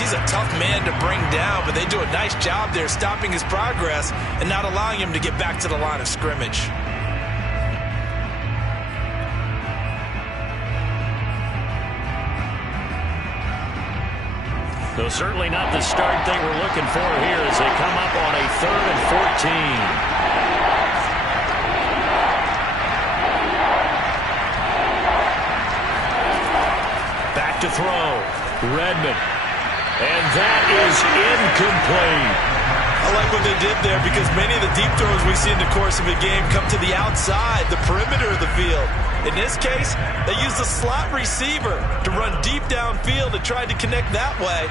He's a tough man to bring down, but they do a nice job there stopping his progress and not allowing him to get back to the line of scrimmage. So certainly not the start they were looking for here as they come up on a 3rd and 14. To throw. Redmond. And that is incomplete. I like what they did there because many of the deep throws we see in the course of a game come to the outside, the perimeter of the field. In this case, they used a slot receiver to run deep downfield and tried to connect that way.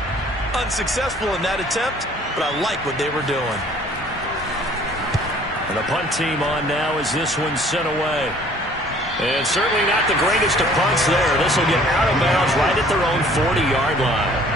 Unsuccessful in that attempt, but I like what they were doing. And the punt team on now as this one's sent away. And certainly not the greatest of punts there. This will get out of bounds right at their own 40-yard line.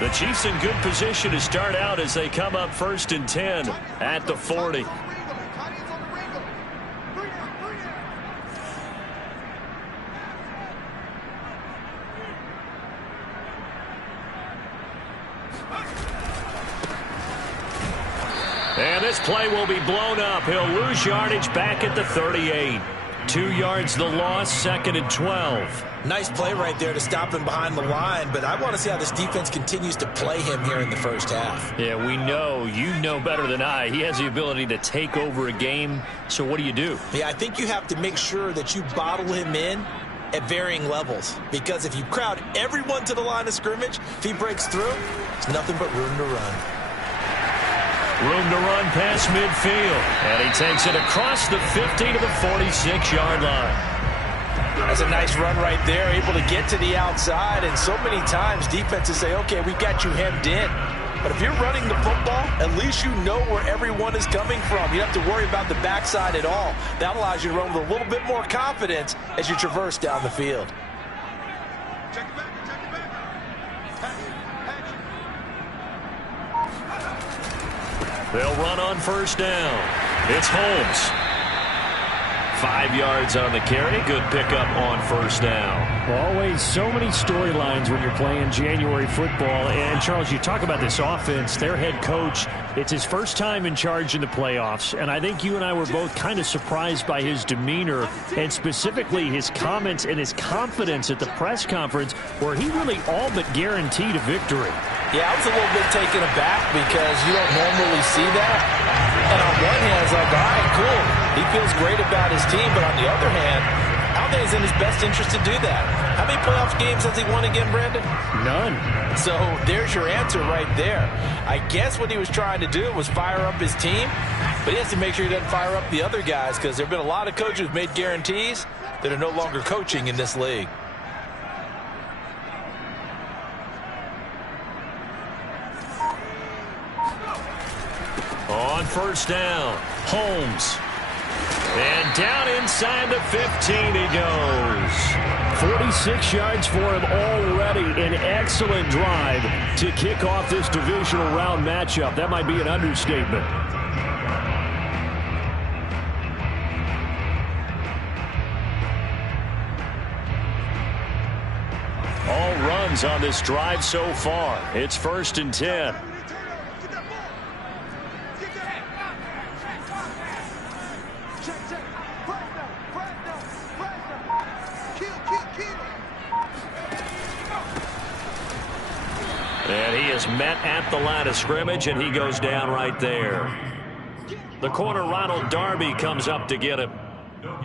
The Chiefs in good position to start out as they come up 1st and 10 at the 40. And this play will be blown up. He'll lose yardage back at the 38. 2 yards the loss, 2nd and 12. Nice play right there to stop him behind the line, but I want to see how this defense continues to play him here in the first half. Yeah, we know. You know better than I. He has the ability to take over a game, so what do you do? Yeah, I think you have to make sure that you bottle him in at varying levels, because if you crowd everyone to the line of scrimmage, if he breaks through, it's nothing but room to run. Room to run past midfield, and he takes it across the 50 to the 46-yard line. That's a nice run right there, able to get to the outside, and so many times defenses say, okay, we've got you hemmed in. But if you're running the football, at least you know where everyone is coming from. You don't have to worry about the backside at all. That allows you to run with a little bit more confidence as you traverse down the field. They'll run on 1st down. It's Holmes. 5 yards on the carry. Good pickup on 1st down. Always so many storylines when you're playing January football. And, Charles, you talk about this offense. Their head coach, it's his first time in charge in the playoffs. And I think you and I were both kind of surprised by his demeanor and specifically his comments and his confidence at the press conference where he really all but guaranteed a victory. Yeah, I was a little bit taken aback because you don't normally see that. And on one hand, it's like, all right, cool. He feels great about his team. But on the other hand, I don't think it's in his best interest to do that. How many playoff games has he won again, Brandon? None. So there's your answer right there. I guess what he was trying to do was fire up his team. But he has to make sure he doesn't fire up the other guys because there have been a lot of coaches who've made guarantees that are no longer coaching in this league. On 1st down, Holmes. And down inside the 15 he goes. 46 yards for him already. An excellent drive to kick off this divisional round matchup. That might be an understatement. All runs on this drive so far. It's 1st and 10. And he is met at the line of scrimmage, and he goes down right there. The corner, Ronald Darby, comes up to get him.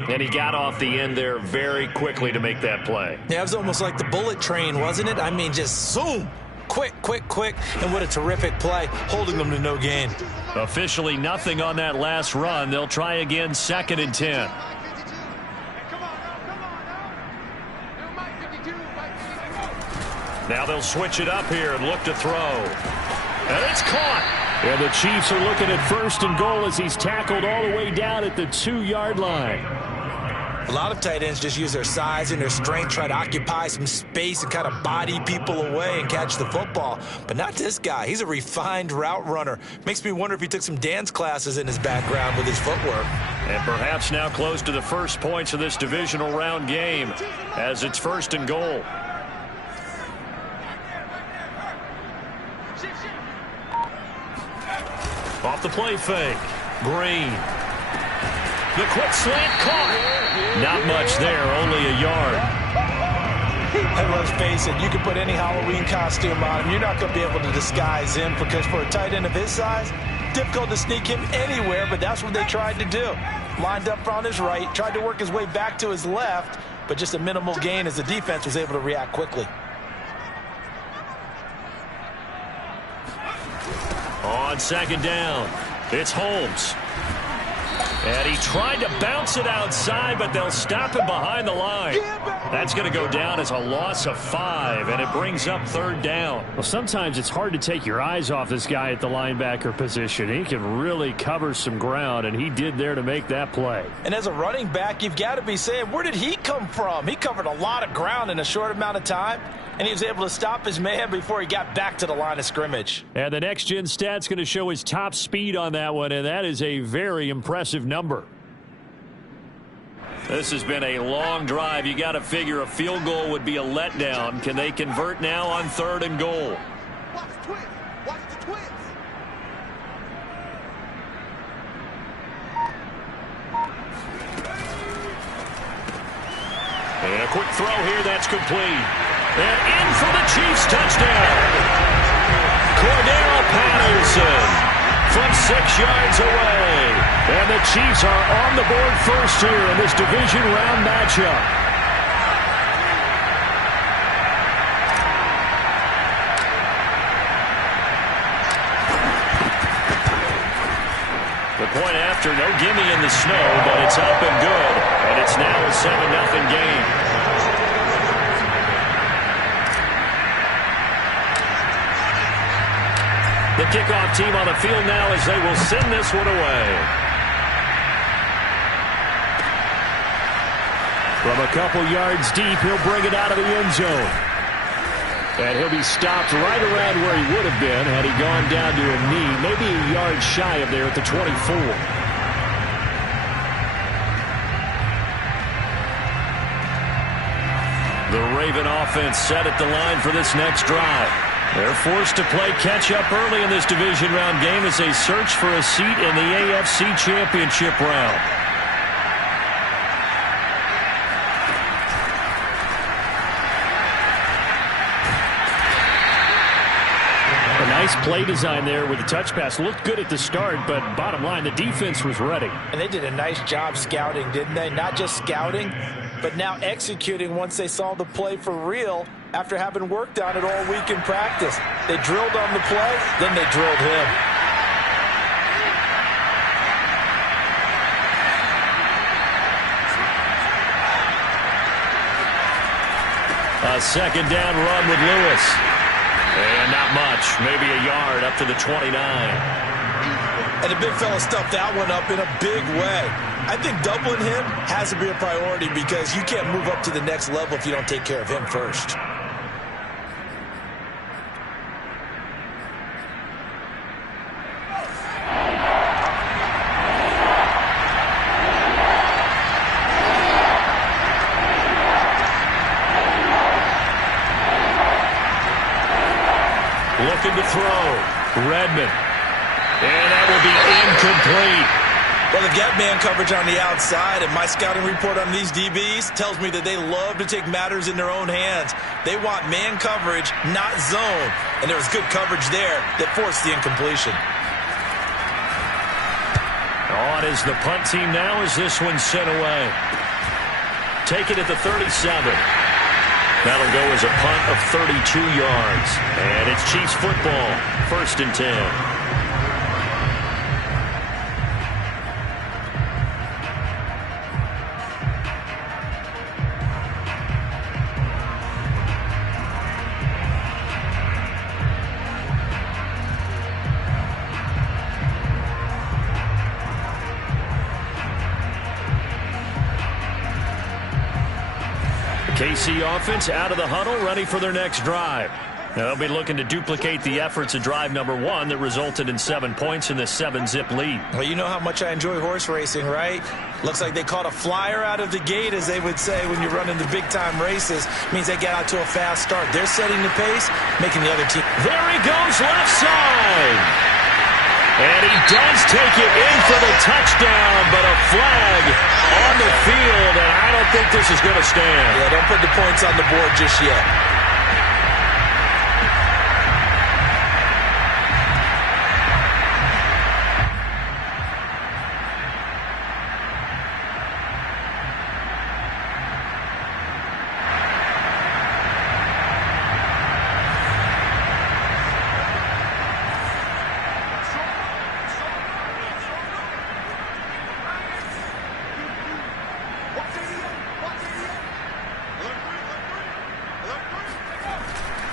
And he got off the end there very quickly to make that play. Yeah, it was almost like the bullet train, wasn't it? I mean, just zoom. Quick, quick, quick. And what a terrific play, holding them to no gain. Officially nothing on that last run. They'll try again, 2nd and 10. Now they'll switch it up here and look to throw. And it's caught. And the Chiefs are looking at 1st and goal as he's tackled all the way down at the 2-yard line. A lot of tight ends just use their size and their strength, try to occupy some space and kind of body people away and catch the football. But not this guy. He's a refined route runner. Makes me wonder if he took some dance classes in his background with his footwork. And perhaps now close to the first points of this divisional round game as it's 1st and goal. Off the play fake. Green. The quick slant caught. Not much there, only a yard. And let's face it, you can put any Halloween costume on him. You're not going to be able to disguise him because for a tight end of his size, difficult to sneak him anywhere, but that's what they tried to do. Lined up on his right, tried to work his way back to his left, but just a minimal gain as the defense was able to react quickly. On 2nd down, it's Holmes. And he tried to bounce it outside, but they'll stop him behind the line. That's going to go down as a loss of 5, and it brings up 3rd down. Well, sometimes it's hard to take your eyes off this guy at the linebacker position. He can really cover some ground, and he did there to make that play. And as a running back, you've got to be saying, where did he come from? He covered a lot of ground in a short amount of time, and he was able to stop his man before he got back to the line of scrimmage. And the next-gen stat's going to show his top speed on that one, and that is a very impressive number. This has been a long drive. You got to figure a field goal would be a letdown. Can they convert now on 3rd and goal? Watch the twins. Watch the twins. And a quick throw here that's complete. And in for the Chiefs touchdown. Cordell Patterson from 6 yards away. And the Chiefs are on the board first here in this division round matchup. The point after, no gimme in the snow, but it's up and good. And it's now a 7-0 game. The kickoff team on the field now as they will send this one away. From a couple yards deep, he'll bring it out of the end zone. And he'll be stopped right around where he would have been had he gone down to a knee, maybe a yard shy of there at the 24. The Raven offense set at the line for this next drive. They're forced to play catch-up early in this division round game as they search for a seat in the AFC Championship round. A nice play design there with the touch pass. Looked good at the start, but bottom line, the defense was ready. And they did a nice job scouting, didn't they? Not just scouting, but now executing once they saw the play for real after having worked on it all week in practice. They drilled on the play, then they drilled him. A 2nd down run with Lewis. And not much, maybe a yard up to the 29. And the big fella stuffed that one up in a big way. I think doubling him has to be a priority because you can't move up to the next level if you don't take care of him first. Looking to throw. Redmond. And that will be incomplete. Well, they've got man coverage on the outside, and my scouting report on these DBs tells me that they love to take matters in their own hands. They want man coverage, not zone. And there was good coverage there that forced the incompletion. On is the punt team now as this one's sent away. Take it at the 37. That'll go as a punt of 32 yards. And it's Chiefs football, 1st and 10. KC offense out of the huddle, ready for their next drive. Now they'll be looking to duplicate the efforts of drive number 1 that resulted in 7 points in this 7-zip lead. Well, you know how much I enjoy horse racing, right? Looks like they caught a flyer out of the gate, as they would say when you're running the big-time races. Means they get out to a fast start. They're setting the pace, making the other team. There he goes, left side. And he does take it in for the touchdown, but a flag on the field, and I don't think this is going to stand. Yeah, don't put the points on the board just yet.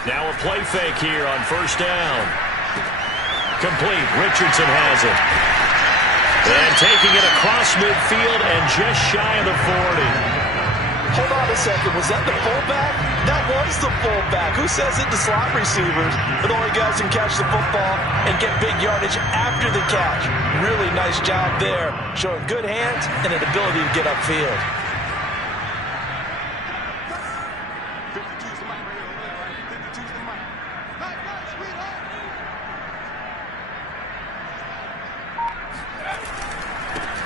Now a play fake here on first down. Complete. Richardson has it. And taking it across midfield and just shy of the 40. Hold on a second. Was that the fullback? That was the fullback. Who says it to slot receivers? But only guys can catch the football and get big yardage after the catch. Really nice job there. Showing good hands and an ability to get upfield.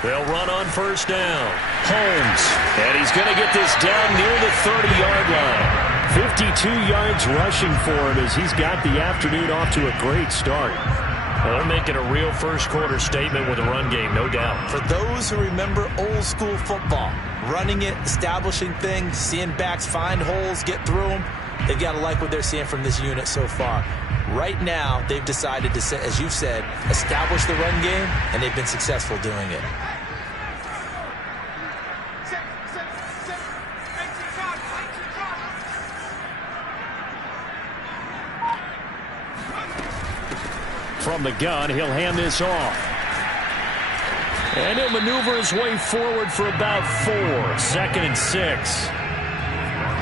They'll run on first down. Holmes. And he's going to get this down near the 30-yard line. 52 yards rushing for him as he's got the afternoon off to a great start. Well, they're making a real first-quarter statement with a run game, no doubt. For those who remember old-school football, running it, establishing things, seeing backs find holes, get through them, they've got to like what they're seeing from this unit so far. Right now, they've decided to, as you've said, establish the run game, and they've been successful doing it. From the gun, he'll hand this off. And he'll maneuver his way forward for about 4. 2nd and 6.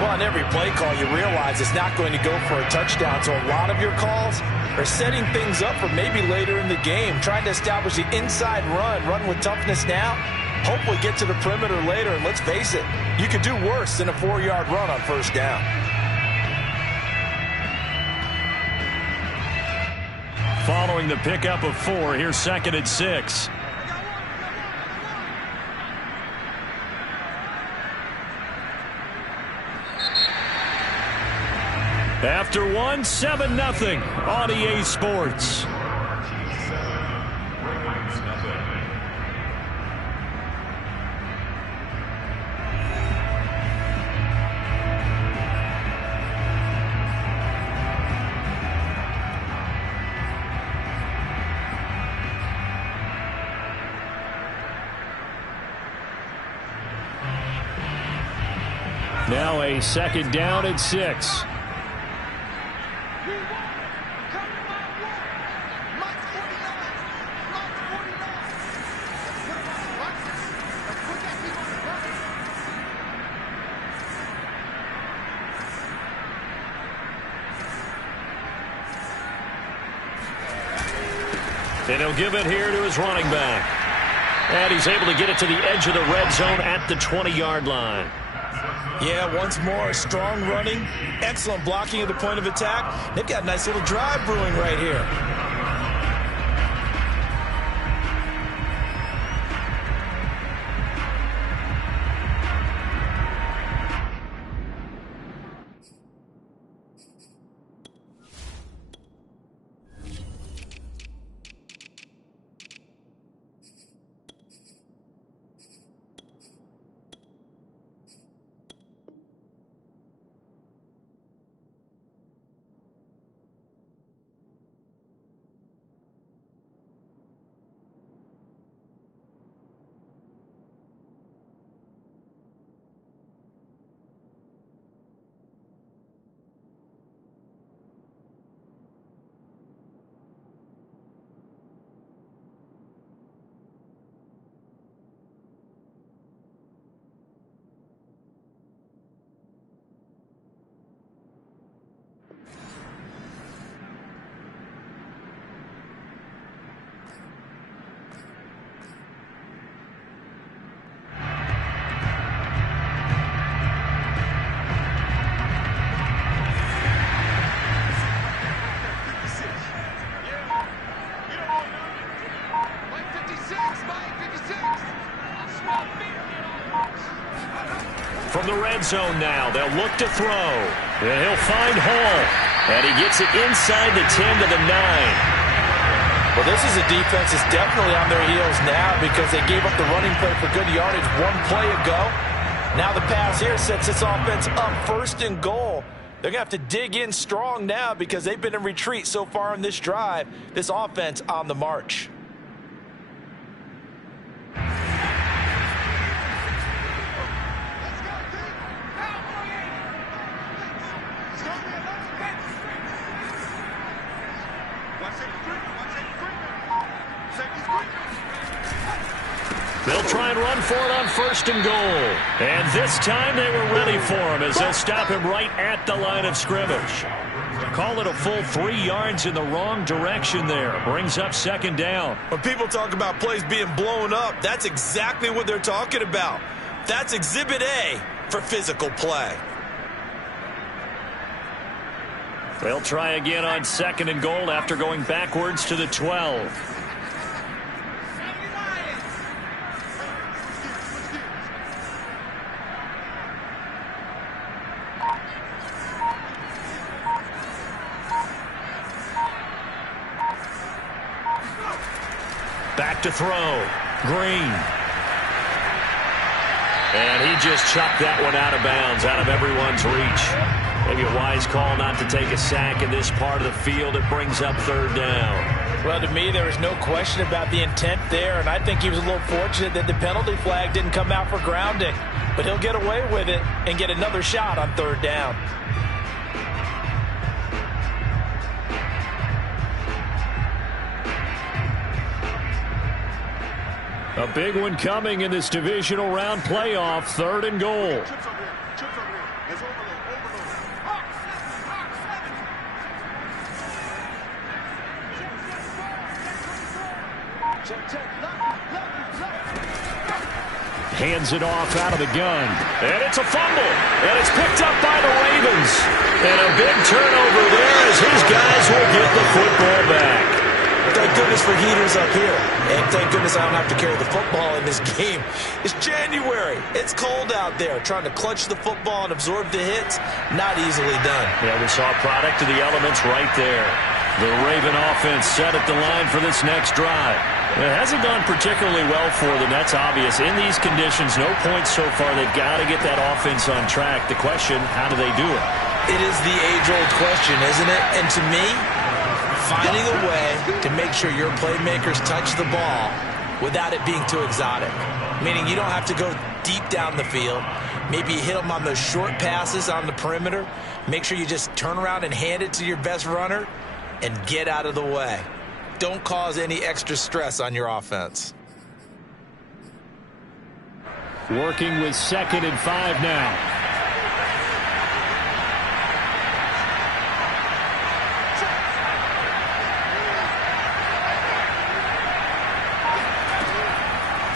Well, on every play call, you realize it's not going to go for a touchdown. So a lot of your calls are setting things up for maybe later in the game, trying to establish the inside run with toughness now, hopefully get to the perimeter later. And let's face it, you could do worse than a 4-yard run on first down. Following the pickup of 4, here's 2nd and 6. After 1, 7-0 on EA Sports. Now a 2nd down and 6. And he'll give it here to his running back. And he's able to get it to the edge of the red zone at the 20-yard line. Yeah, once more, strong running, excellent blocking at the point of attack. They've got a nice little drive brewing right here. From the red zone now, they'll look to throw. And he'll find Hall. And he gets it inside the 10 to the 9. Well, this is a defense that's definitely on their heels now because they gave up the running play for good yardage one play ago. Now the pass here sets this offense up 1st and goal. They're going to have to dig in strong now because they've been in retreat so far in this drive. This offense on the march. They'll try and run for it on 1st and goal. And this time they were ready for him as they'll stop him right at the line of scrimmage. Call it a full 3 yards in the wrong direction there. Brings up 2nd down. When people talk about plays being blown up, that's exactly what they're talking about. That's Exhibit A for physical play. They'll try again on 2nd and goal after going backwards to the 12. Back to throw. Green. And he just chucked that one out of bounds, out of everyone's reach. Maybe a wise call not to take a sack in this part of the field. It brings up 3rd down. Well, to me, there was no question about the intent there, and I think he was a little fortunate that the penalty flag didn't come out for grounding. But he'll get away with it and get another shot on 3rd down. A big one coming in this divisional round playoff. 3rd and goal. Hands it off out of the gun. And it's a fumble. And it's picked up by the Ravens. And a big turnover there as his guys will get the football back. Thank goodness for heaters up here. And thank goodness I don't have to carry the football in this game. It's January. It's cold out there. Trying to clutch the football and absorb the hits, not easily done. Yeah, we saw a product of the elements right there. The Raven offense set at the line for this next drive. It hasn't gone particularly well for them. That's obvious. In these conditions, no points so far. They've got to get that offense on track. The question, how do they do it? It is the age-old question, isn't it? And to me, finding a way to make sure your playmakers touch the ball without it being too exotic. Meaning you don't have to go deep down the field. Maybe you hit them on those short passes on the perimeter. Make sure you just turn around and hand it to your best runner and get out of the way. Don't cause any extra stress on your offense. Working with 2nd and 5 now.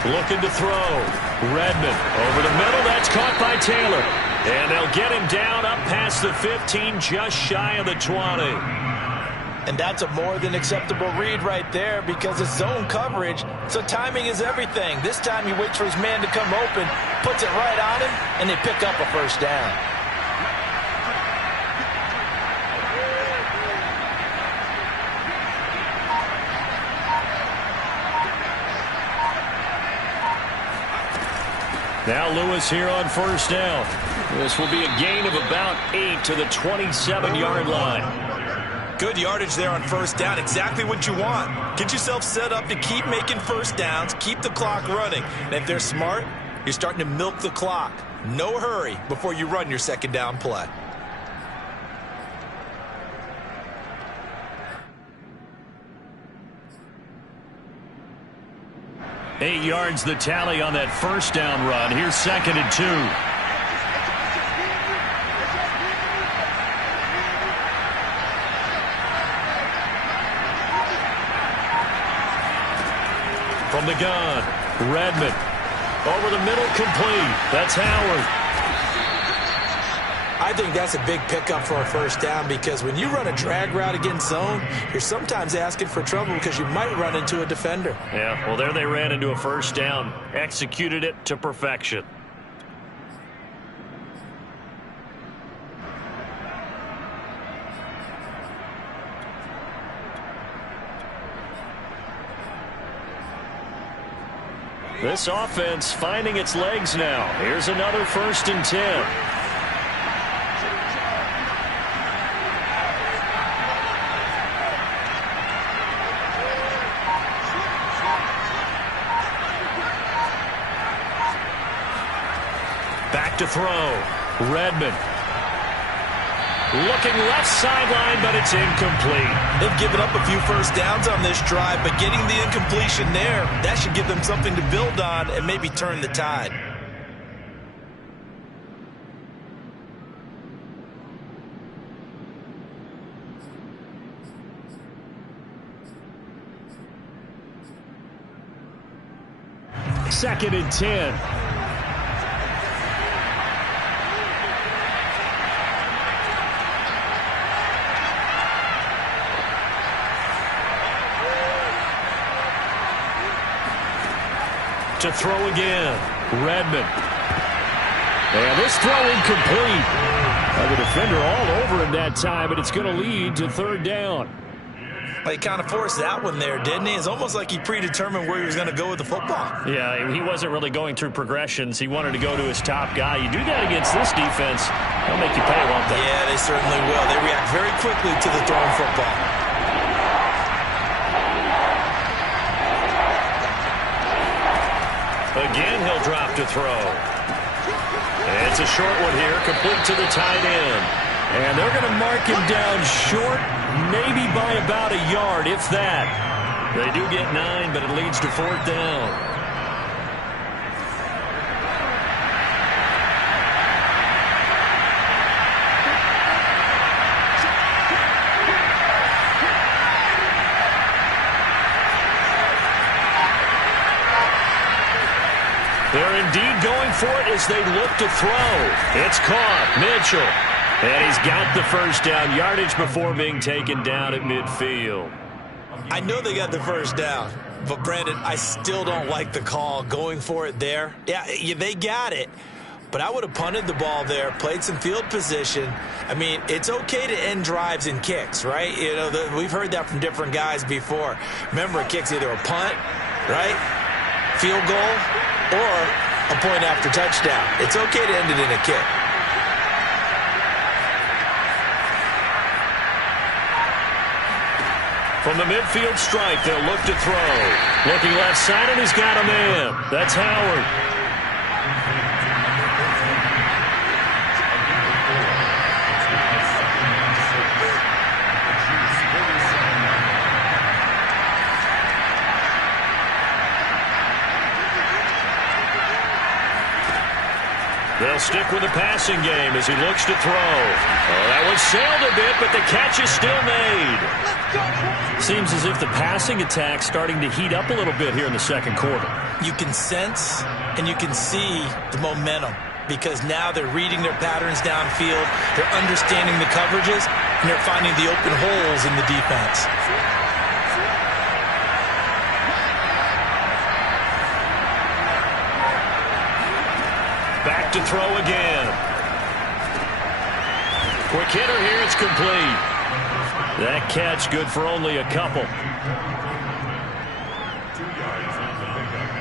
Looking to throw. Redmond over the middle. That's caught by Taylor. And they'll get him down up past the 15, just shy of the 20. And that's a more than acceptable read right there because it's zone coverage, so timing is everything. This time he waits for his man to come open, puts it right on him, and they pick up a 1st down. Now Lewis here on 1st down. This will be a gain of about 8 to the 27-yard line. Good yardage there on 1st down. Exactly what you want. Get yourself set up to keep making 1st downs, keep the clock running. And if they're smart, you're starting to milk the clock. No hurry before you run your 2nd down play. Eight yards the tally on that 1st down run. Here's 2nd and 2. From the gun, Redmond. Over the middle, complete. That's Howard. I think that's a big pickup for a 1st down because when you run a drag route against zone, you're sometimes asking for trouble because you might run into a defender. Yeah, well, there they ran into a 1st down. Executed it to perfection. This offense finding its legs now. Here's another 1st and 10. Back to throw. Redmond. Looking left sideline, but it's incomplete. They've given up a few first downs on this drive, but getting the incompletion there, that should give them something to build on and maybe turn the tide. Second and 10. To throw again. Redmond. And this throw incomplete. The defender all over him that time, but it's going to lead to 3rd down. Well, he kind of forced that one there, didn't he? It's almost like he predetermined where he was going to go with the football. Yeah, he wasn't really going through progressions. He wanted to go to his top guy. You do that against this defense, they'll make you pay, won't they? Yeah, they certainly will. They react very quickly to the thrown football. Again, he'll drop to throw. It's a short one here, complete to the tight end. And they're going to mark him down short, maybe by about a yard, if that. They do get 9, but it leads to 4th down. They're indeed going for it as they look to throw. It's caught. Mitchell. And he's got the first down. Yardage before being taken down at midfield. I know they got the first down, but Brandon, I still don't like the call going for it there. Yeah, they got it, but I would have punted the ball there, played some field position. I mean, it's okay to end drives and kicks, right? You know, we've heard that from different guys before. Remember, a kick's either a punt, right, field goal, or a point after touchdown. It's okay to end it in a kick. From the midfield stripe, they'll look to throw. Looking left side, and he's got a man. That's Howard. They'll stick with the passing game as he looks to throw. Oh, that one sailed a bit, but the catch is still made. Seems as if the passing attack's starting to heat up a little bit here in the second quarter. You can sense and you can see the momentum because now they're reading their patterns downfield, they're understanding the coverages, and they're finding the open holes in the defense. Back to throw again. Quick hitter here, it's complete. That catch good for only a couple. 2 yards on the pickup.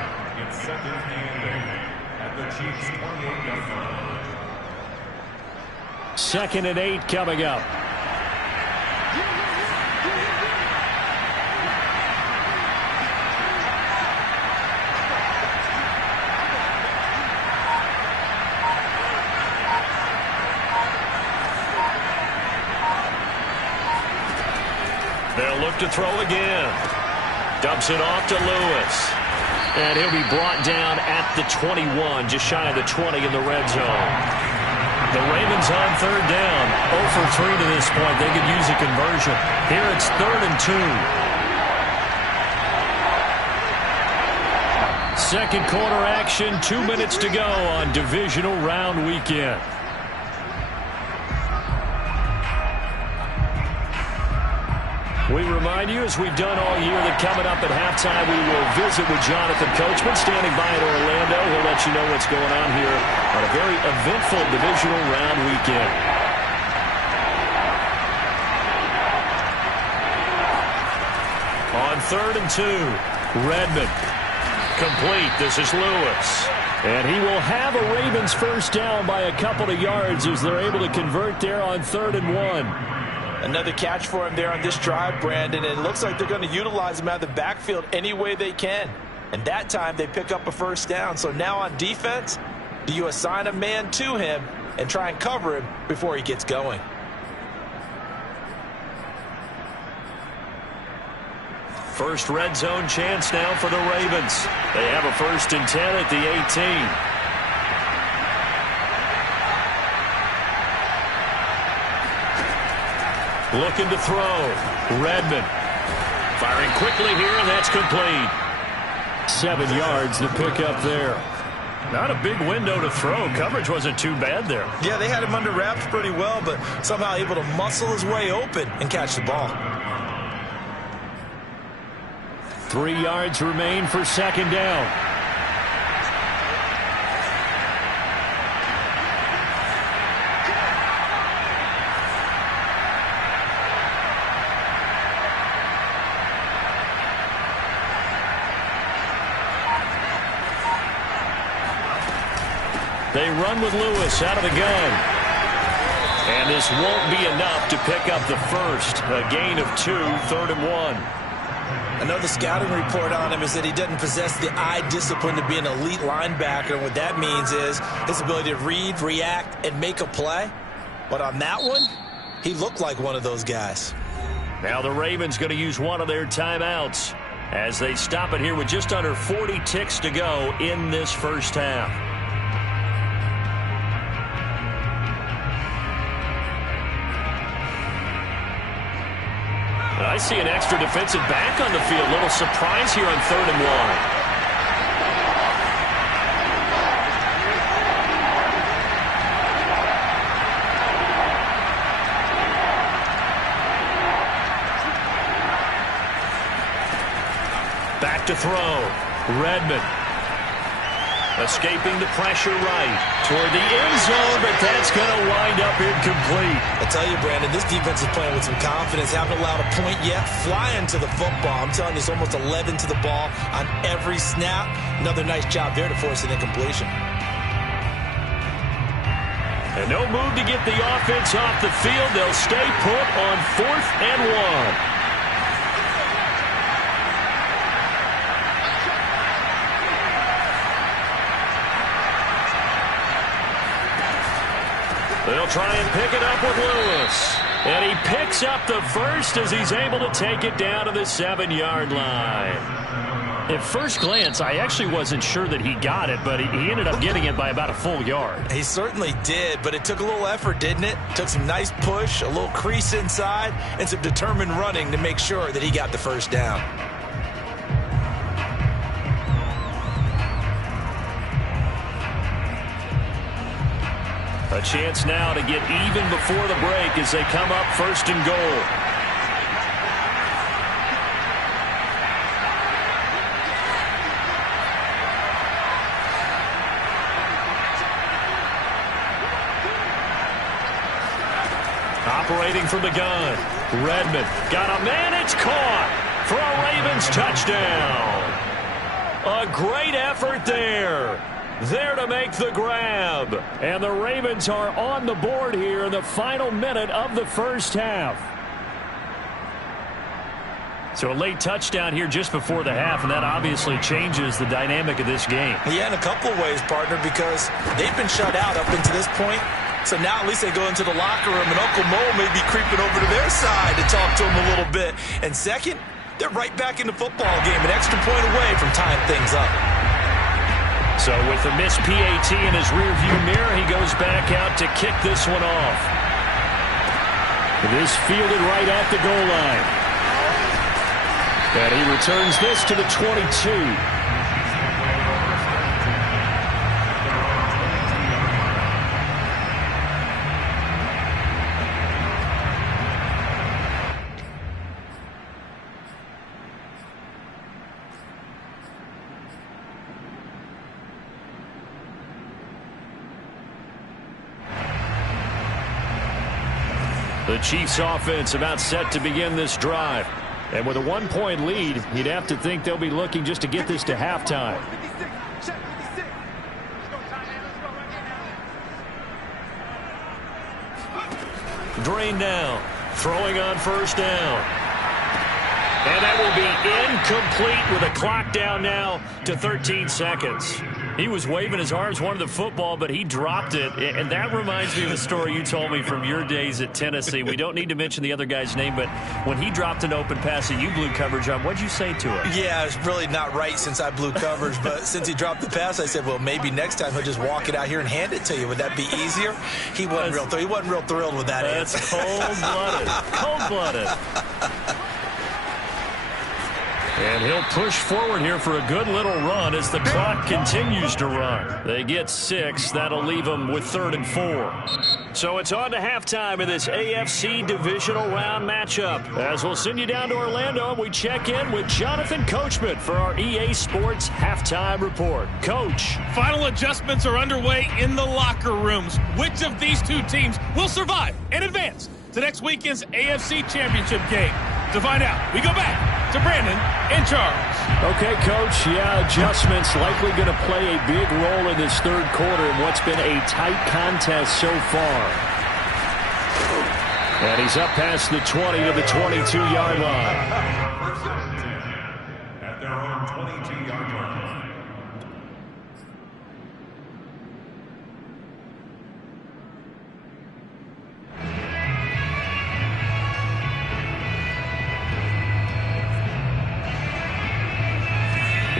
It's 2nd and 8 at the Chiefs' 28-yard line. 2nd and 8 coming up. They'll look to throw again. Dumps it off to Lewis. And he'll be brought down at the 21, just shy of the 20 in the red zone. The Ravens on 3rd down. 0 for 3 to this point. They could use a conversion. Here it's 3rd and 2. Second quarter action, 2 minutes to go on divisional round weekend. We remind you, as we've done all year, that coming up at halftime, we will visit with Jonathan Coachman, standing by in Orlando. He'll let you know what's going on here on a very eventful divisional round weekend. On 3rd and 2, Redmond. complete. This is Lewis. And he will have a Ravens first down by a couple of yards as they're able to convert there on 3rd and 1. Another catch for him there on this drive, Brandon. And it looks like they're going to utilize him out of the backfield any way they can. And that time they pick up a first down. So now on defense, do you assign a man to him and try and cover him before he gets going? First red zone chance now for the Ravens. They have a 1st and 10 at the 18. Looking to throw. Redmond. Firing quickly here, and that's complete. 7 yards to pick up there. Not a big window to throw. Coverage wasn't too bad there. Yeah, they had him under wraps pretty well, but somehow able to muscle his way open and catch the ball. 3 yards remain for 2nd down. They run with Lewis out of the gun. And this won't be enough to pick up the first. A gain of 2, 3rd and 1. I know the scouting report on him is that he doesn't possess the eye discipline to be an elite linebacker. And what that means is his ability to read, react, and make a play. But on that one, he looked like one of those guys. Now the Ravens going to use one of their timeouts as they stop it here with just under 40 ticks to go in this first half. I see an extra defensive back on the field. A little surprise here on 3rd and 1. Back to throw. Redmond. Escaping the pressure right toward the end zone, but that's going to wind up incomplete. I tell you, Brandon, this defense is playing with some confidence. Haven't allowed a point yet. Flying to the football. I'm telling you, it's almost 11 to the ball on every snap. Another nice job there to force an incompletion. And no move to get the offense off the field. They'll stay put on 4th and 1. They'll try and pick it up with Lewis. And he picks up the first as he's able to take it down to the 7-yard line. At first glance, I actually wasn't sure that he got it, but he ended up getting it by about a full yard. He certainly did, but it took a little effort, didn't it? Took some nice push, a little crease inside, and some determined running to make sure that he got the first down. A chance now to get even before the break as they come up 1st and goal. Operating from the gun. Redmond got a man. It's caught for a Ravens touchdown. A great effort there. There to make the grab. And the Ravens are on the board here in the final minute of the first half. So a late touchdown here just before the half, and that obviously changes the dynamic of this game. Yeah, in a couple of ways, partner, because they've been shut out up until this point. So now at least they go into the locker room, and Uncle Mo may be creeping over to their side to talk to him a little bit. And second, they're right back in the football game, an extra point away from tying things up. So with the missed PAT in his rearview mirror, he goes back out to kick this one off. It is fielded right at the goal line. And he returns this to the 22. The Chiefs offense about set to begin this drive. And with a 1-point lead, you'd have to think they'll be looking just to get this to halftime. Drain now. Throwing on first down. And that will be incomplete with a clock down now to 13 seconds. He was waving his arms, wanted the football, but he dropped it. And that reminds me of a story you told me from your days at Tennessee. We don't need to mention the other guy's name, but when he dropped an open pass that you blew coverage on, what'd you say to him? Yeah, it's really not right since I blew coverage, but since he dropped the pass, I said, well, maybe next time he'll just walk it out here and hand it to you. Would that be easier? He wasn't real thrilled with that answer. That's cold-blooded. Cold-blooded. And he'll push forward here for a good little run as the clock continues to run. They get 6. That'll leave them with 3rd and 4. So it's on to halftime in this AFC divisional round matchup. As we'll send you down to Orlando, we check in with Jonathan Coachman for our EA Sports Halftime Report. Coach. Final adjustments are underway in the locker rooms. Which of these two teams will survive and advance to next weekend's AFC Championship game? To find out, we go back to Brandon and Charles. Okay, Coach. Yeah, adjustments likely going to play a big role in this third quarter in what's been a tight contest so far. And he's up past the 20 to the 22-yard line. At their own 22-yard line.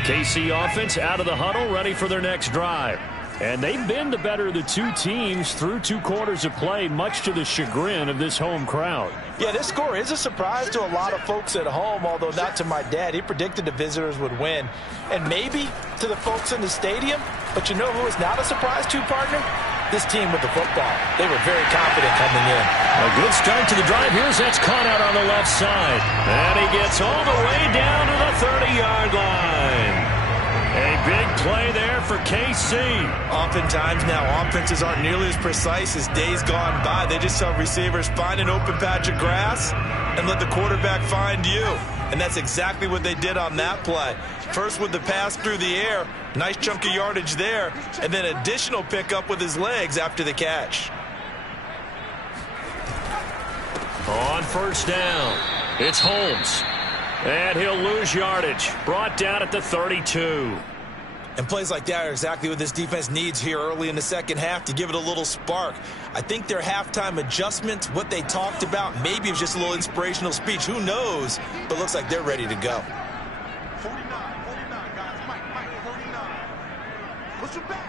KC offense out of the huddle, ready for their next drive. And they've been the better of the two teams through 2 quarters of play, much to the chagrin of this home crowd. Yeah, this score is a surprise to a lot of folks at home, although not to my dad. He predicted the visitors would win. And maybe to the folks in the stadium, but you know who is not a surprise to, partner? This team with the football. They were very confident coming in. A good start to the drive. Here's that's caught out on the left side. And he gets all the way down to the 30-yard line. A big play there for KC. Oftentimes now, offenses aren't nearly as precise as days gone by. They just tell receivers, find an open patch of grass and let the quarterback find you. And that's exactly what they did on that play. First with the pass through the air, nice chunk of yardage there, and then additional pickup with his legs after the catch. On first down, it's Holmes. And he'll lose yardage. Brought down at the 32. And plays like that are exactly what this defense needs here early in the second half to give it a little spark. I think their halftime adjustments, what they talked about, maybe it was just a little inspirational speech. Who knows? But looks like they're ready to go. 49, guys. Mike, 49. Push him back.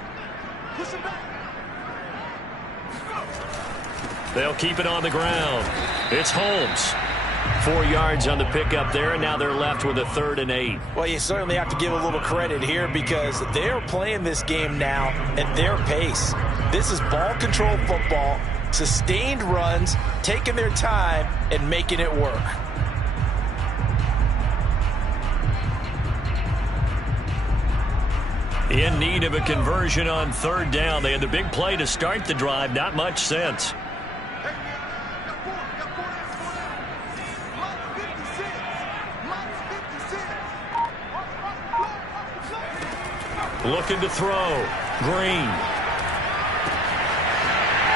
Push him back. They'll keep it on the ground. It's Holmes. 4 yards on the pickup there, and now they're left with a 3rd and 8. Well, you certainly have to give a little credit here because they're playing this game now at their pace. This is ball control football, sustained runs, taking their time, and making it work. In need of a conversion on 3rd down. They had the big play to start the drive. Not much sense. Looking to throw. Green.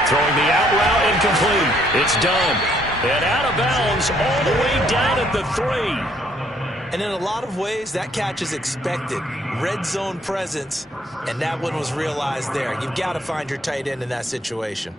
Throwing the out route incomplete. It's done. And out of bounds all the way down at the 3. And in a lot of ways, that catch is expected. Red zone presence, and that one was realized there. You've got to find your tight end in that situation.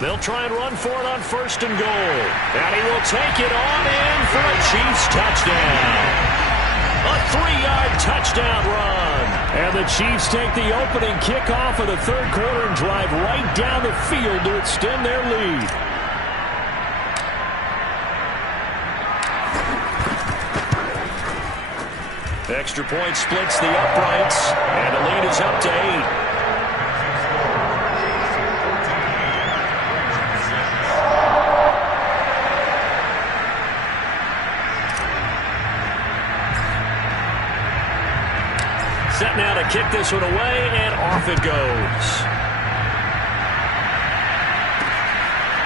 They'll try and run for it on 1st and goal. And he will take it on in for a Chiefs touchdown. A 3-yard touchdown run. And the Chiefs take the opening kickoff of the 3rd quarter and drive right down the field to extend their lead. Extra point splits the uprights. And the lead is up to 8. this one away, and off it goes.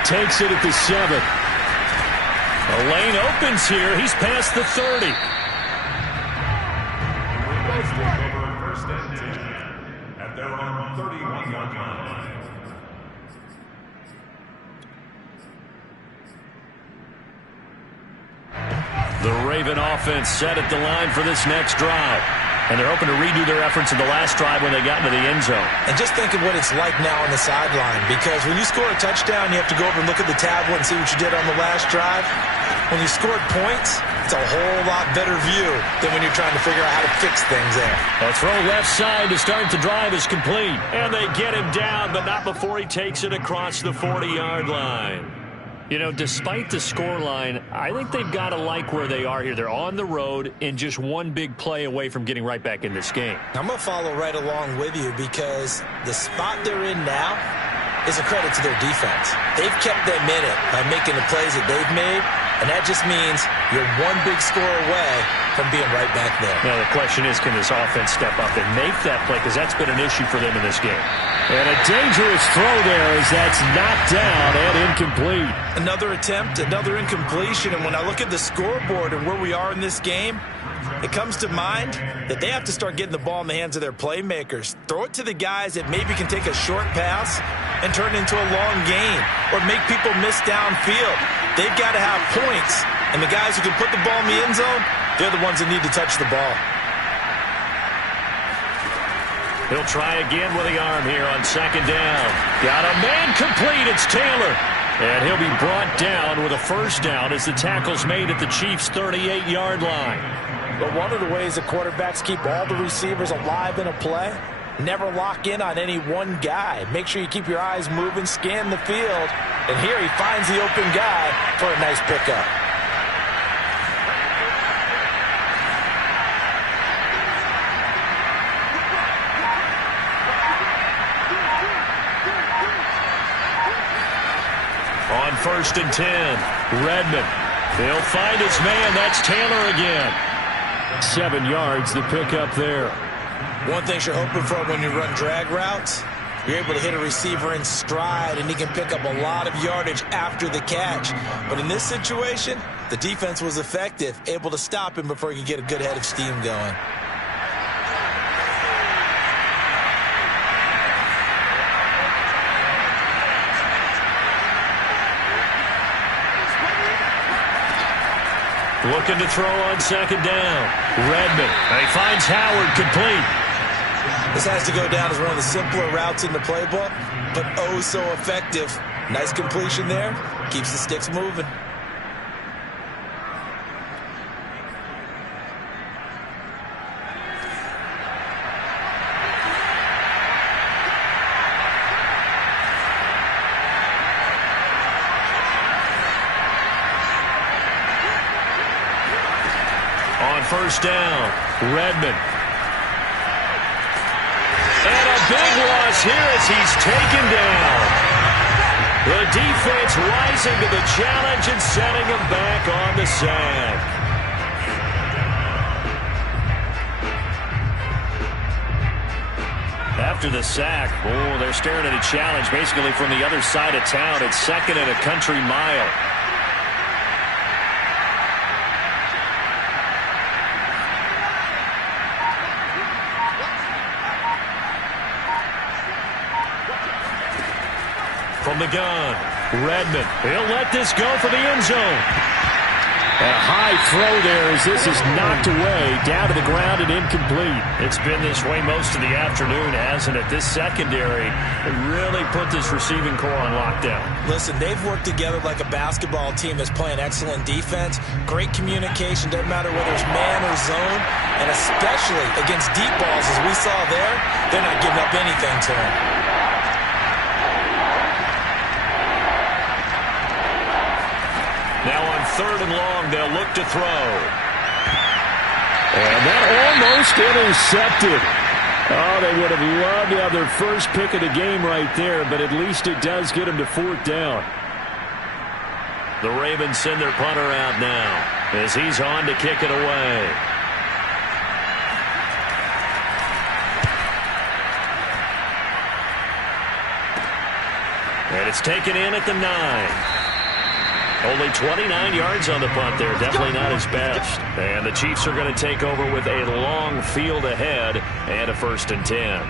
Takes it at the 7. The lane opens here. He's past the 30. First and 10 at their own 31-yard line. The Raven offense set at the line for this next drive. And they're hoping to redo their efforts in the last drive when they got into the end zone. And just think of what it's like now on the sideline, because when you score a touchdown, you have to go over and look at the tablet and see what you did on the last drive. When you scored points, it's a whole lot better view than when you're trying to figure out how to fix things there. A throw left side to start the drive is complete. And they get him down, but not before he takes it across the 40-yard line. You know, despite the scoreline, I think they've got to like where they are here. They're on the road and just one big play away from getting right back in this game. I'm going to follow right along with you, because the spot they're in now is a credit to their defense. They've kept them in it by making the plays that they've made, and that just means you're one big score away from being right back there. Now, the question is, can this offense step up and make that play? Because that's been an issue for them in this game. And a dangerous throw there as that's knocked down and incomplete. Another attempt, another incompletion, and when I look at the scoreboard and where we are in this game, it comes to mind that they have to start getting the ball in the hands of their playmakers. Throw it to the guys that maybe can take a short pass and turn it into a long gain, or make people miss downfield. They've got to have points, and the guys who can put the ball in the end zone, they're the ones that need to touch the ball. He'll try again with the arm here on second down. Got a man complete. It's Taylor. And he'll be brought down with a first down as the tackle's made at the Chiefs' 38-yard line. But one of the ways that quarterbacks keep all the receivers alive in a play, never lock in on any one guy. Make sure you keep your eyes moving, scan the field. And here he finds the open guy for a nice pickup. On first and 10, Redmond. He'll find his man. That's Taylor again. 7 yards, the pickup there. One thing you're hoping for when you run drag routes, you're able to hit a receiver in stride, and he can pick up a lot of yardage after the catch. But in this situation, the defense was effective, able to stop him before he could get a good head of steam going. Looking to throw on second down. Redmond. And he finds Howard complete. This has to go down as one of the simpler routes in the playbook, but oh so effective. Nice completion there. Keeps the sticks moving. First down, Redmond. And a big loss here as he's taken down. The defense rising to the challenge and setting him back on the sack. After the sack, they're staring at a challenge basically from the other side of town. It's second and a country mile. From the gun, Redmond. He'll let this go for the end zone. A high throw there as this is knocked away, down to the ground and incomplete. It's been this way most of the afternoon, hasn't it? This secondary really put this receiving core on lockdown. Listen, they've worked together like a basketball team that's playing excellent defense. Great communication, doesn't matter whether it's man or zone, and especially against deep balls as we saw there, they're not giving up anything to them. Now on third and long, they'll look to throw. And that almost intercepted. Oh, they would have loved to have their first pick of the game right there, but at least it does get them to fourth down. The Ravens send their punter out now as he's on to kick it away. And it's taken in at the 9. Only 29 yards on the punt there. Definitely not his best. And the Chiefs are going to take over with a long field ahead and a 1st and 10.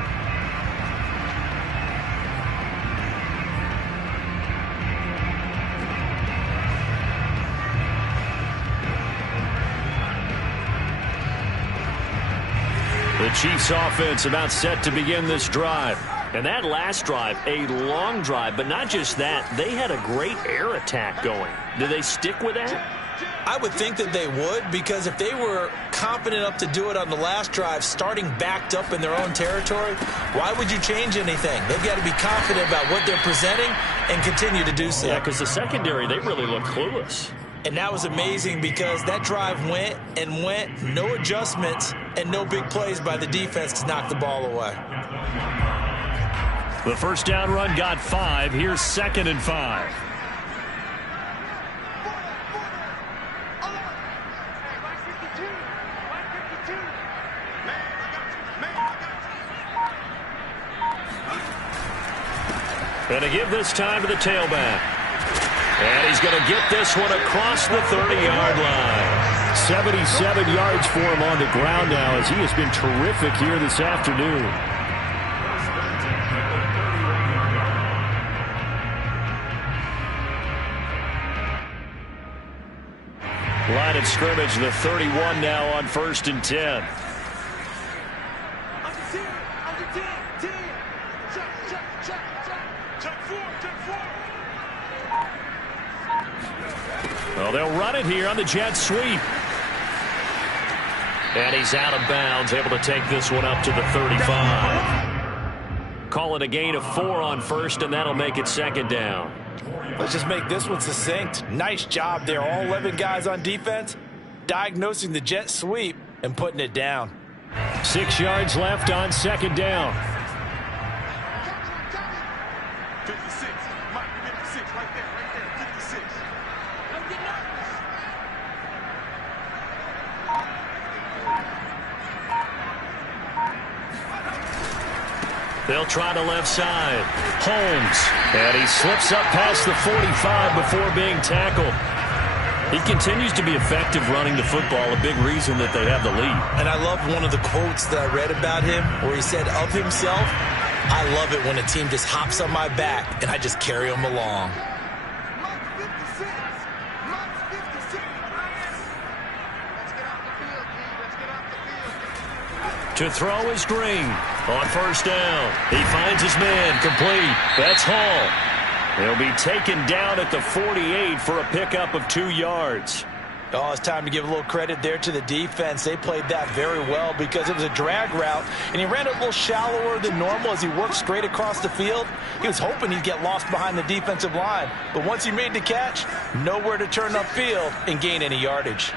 The Chiefs offense about set to begin this drive. And that last drive, a long drive, but not just that, they had a great air attack going. Do they stick with that? I would think that they would, because if they were confident enough to do it on the last drive, starting backed up in their own territory, why would you change anything? They've got to be confident about what they're presenting and continue to do so. Yeah, because the secondary, they really look clueless. And that was amazing because that drive went and went, no adjustments and no big plays by the defense to knock the ball away. The first down run got 5. Here's 2nd and 5. And to give this time to the tailback. And he's going to get this one across the 30-yard line. 77 yards for him on the ground now as he has been terrific here this afternoon. Line of scrimmage, the 31 now on 1st and 10. Well, they'll run it here on the jet sweep. And he's out of bounds, able to take this one up to the 35. Call it a gain of 4 on 1st, and that'll make it 2nd down. Let's just make this one succinct. Nice job there. All 11 guys on defense diagnosing the jet sweep and putting it down. 6 yards left on 2nd down. 56. Mike, 56 right there, 56. They'll try the left side. Holmes. And he slips up past the 45 before being tackled. He continues to be effective running the football, a big reason that they have the lead. And I love one of the quotes that I read about him where he said of himself, I love it when a team just hops on my back and I just carry them along. To throw is Green. On 1st down, he finds his man, complete. That's Hall. He'll be taken down at the 48 for a pickup of 2 yards. Oh, it's time to give a little credit there to the defense. They played that very well because it was a drag route, and he ran it a little shallower than normal as he worked straight across the field. He was hoping he'd get lost behind the defensive line, but once he made the catch, nowhere to turn upfield and gain any yardage.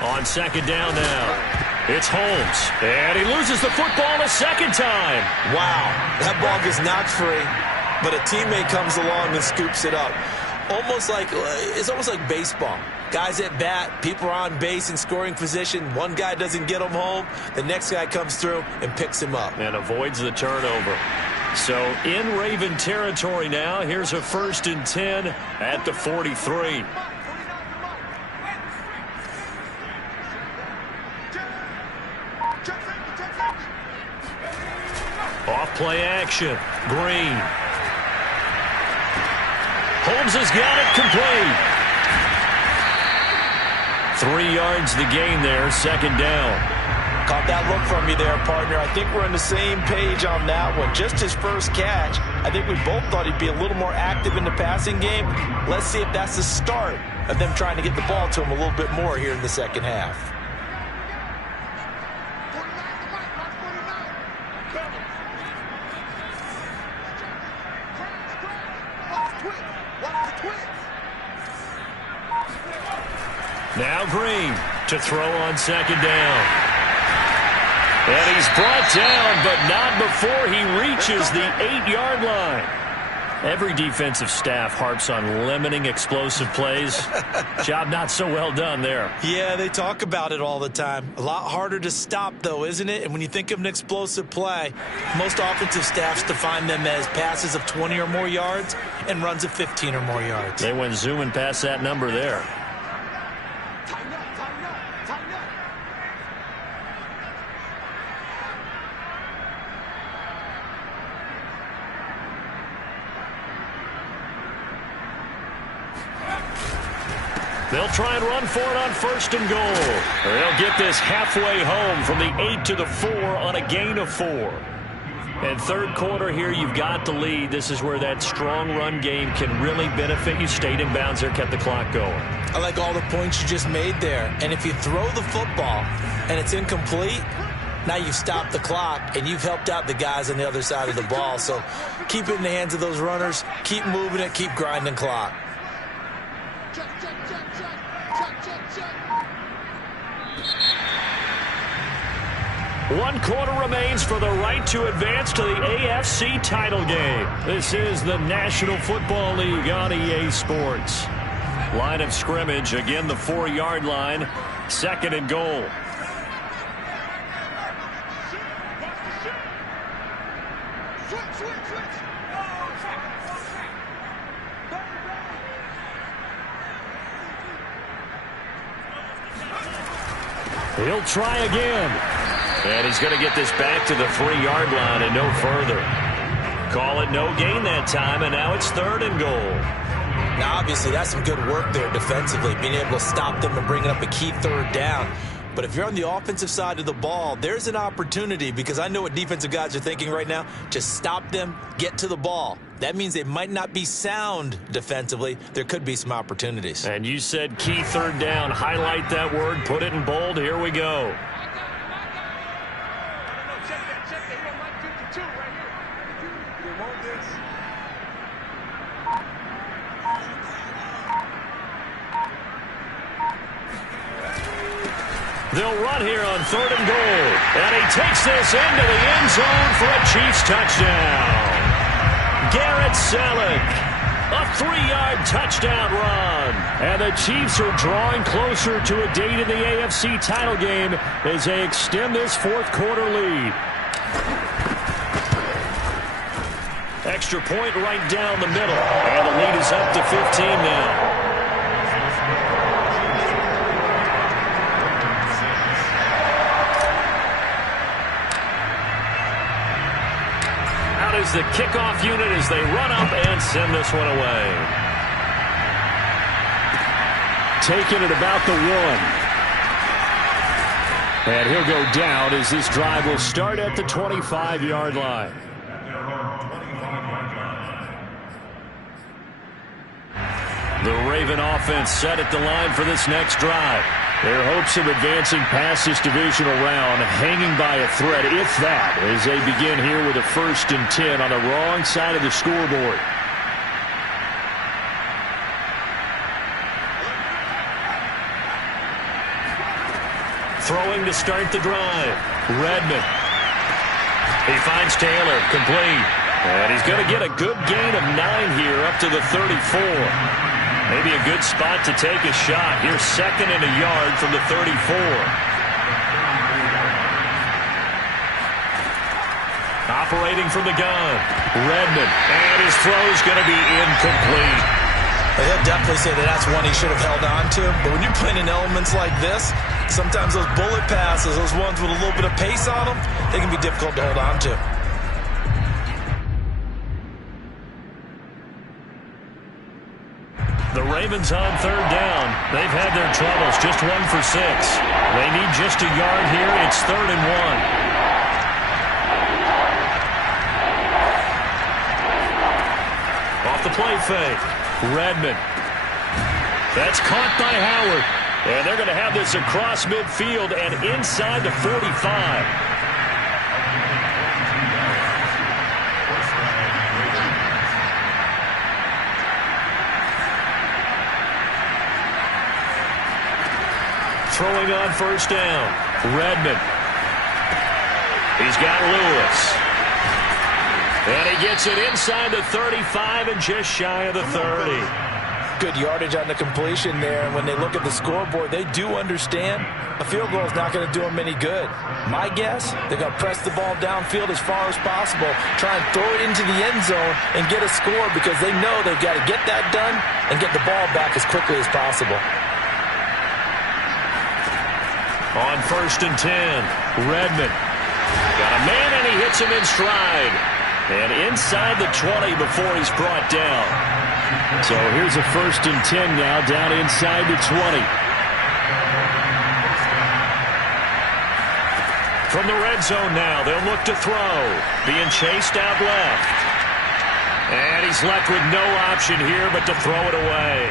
On 2nd down now, it's Holmes. And he loses the football a 2nd time. Wow, that ball gets knocked free, but a teammate comes along and scoops it up. It's almost like baseball. Guys at bat, people are on base in scoring position. One guy doesn't get him home. The next guy comes through and picks him up. And avoids the turnover. So in Raven territory now, here's a 1st and 10 at the 43. Off play action. Green. Holmes has got it complete. 3 yards the gain there, 2nd down. Caught that look from you there, partner. I think we're on the same page on that one. Just his first catch. I think we both thought he'd be a little more active in the passing game. Let's see if that's the start of them trying to get the ball to him a little bit more here in the second half. Now Green to throw on 2nd down. And he's brought down, but not before he reaches the 8-yard line. Every defensive staff harps on limiting explosive plays. Job not so well done there. Yeah, they talk about it all the time. A lot harder to stop, though, isn't it? And when you think of an explosive play, most offensive staffs define them as passes of 20 or more yards and runs of 15 or more yards. They went zooming past that number there. Tighten up, tighten up, tighten up. They'll try and run for it on 1st and goal. They'll get this halfway home from the 8 to the 4 on a gain of 4. And third quarter here, you've got the lead. This is where that strong run game can really benefit you. Stayed in bounds there, kept the clock going. I like all the points you just made there. And if you throw the football and it's incomplete, now you've stopped the clock and you've helped out the guys on the other side of the ball. So keep it in the hands of those runners. Keep moving it. Keep grinding clock. Check, check, check, check. Check, check, check. 1 quarter remains for the right to advance to the AFC title game. This is the National Football League on EA Sports. Line of scrimmage, again the 4-yard line. 2nd and goal. Switch, switch, switch. He'll try again. And he's going to get this back to the 3-yard line and no further. Call it no gain that time, and now it's 3rd and goal. Now, obviously, that's some good work there defensively, being able to stop them and bringing up a key 3rd down. But if you're on the offensive side of the ball, there's an opportunity, because I know what defensive guys are thinking right now. Just stop them, get to the ball. That means they might not be sound defensively. There could be some opportunities. And you said key 3rd down. Highlight that word. Put it in bold. Here we go. Check that, check that. You don't like 52 right here. You want this? They'll run here on 3rd and goal. And he takes this into the end zone for a Chiefs touchdown. Garrett Selleck, a 3-yard touchdown run. And the Chiefs are drawing closer to a date in the AFC title game as they extend this 4th quarter lead. Extra point right down the middle. And the lead is up to 15 now. Is the kickoff unit as they run up and send this one away. Taking it about the 1. And he'll go down as this drive will start at the 25-yard line. The Raven offense set at the line for this next drive. Their hopes of advancing past this divisional round hanging by a thread, if that, as they begin here with a 1st and 10 on the wrong side of the scoreboard. Throwing to start the drive. Redmond. He finds Taylor, complete. And he's going to get a good gain of 9 here up to the 34. Maybe a good spot to take a shot. Here's 2nd and a yard from the 34. Operating from the gun. Redmond. And his throw's going to be incomplete. Well, he'll definitely say that that's one he should have held on to. But when you're playing in elements like this, sometimes those bullet passes, those ones with a little bit of pace on them, they can be difficult to hold on to. The Ravens on 3rd down. They've had their troubles. Just 1 for 6. They need just a yard here. It's 3rd and 1. Off the play fake. Redmond. That's caught by Howard. And they're going to have this across midfield and inside the 45. Throwing on 1st down. Redmond. He's got Lewis. And he gets it inside the 35 and just shy of the 30. Good yardage on the completion there. And when they look at the scoreboard, they do understand a field goal is not going to do them any good. My guess, they're going to press the ball downfield as far as possible, try and throw it into the end zone and get a score because they know they've got to get that done and get the ball back as quickly as possible. On 1st and 10, Redmond. Got a man and he hits him in stride. And inside the 20 before he's brought down. So here's a 1st and 10 now, down inside the 20. From the red zone now, they'll look to throw. Being chased out left. And he's left with no option here but to throw it away.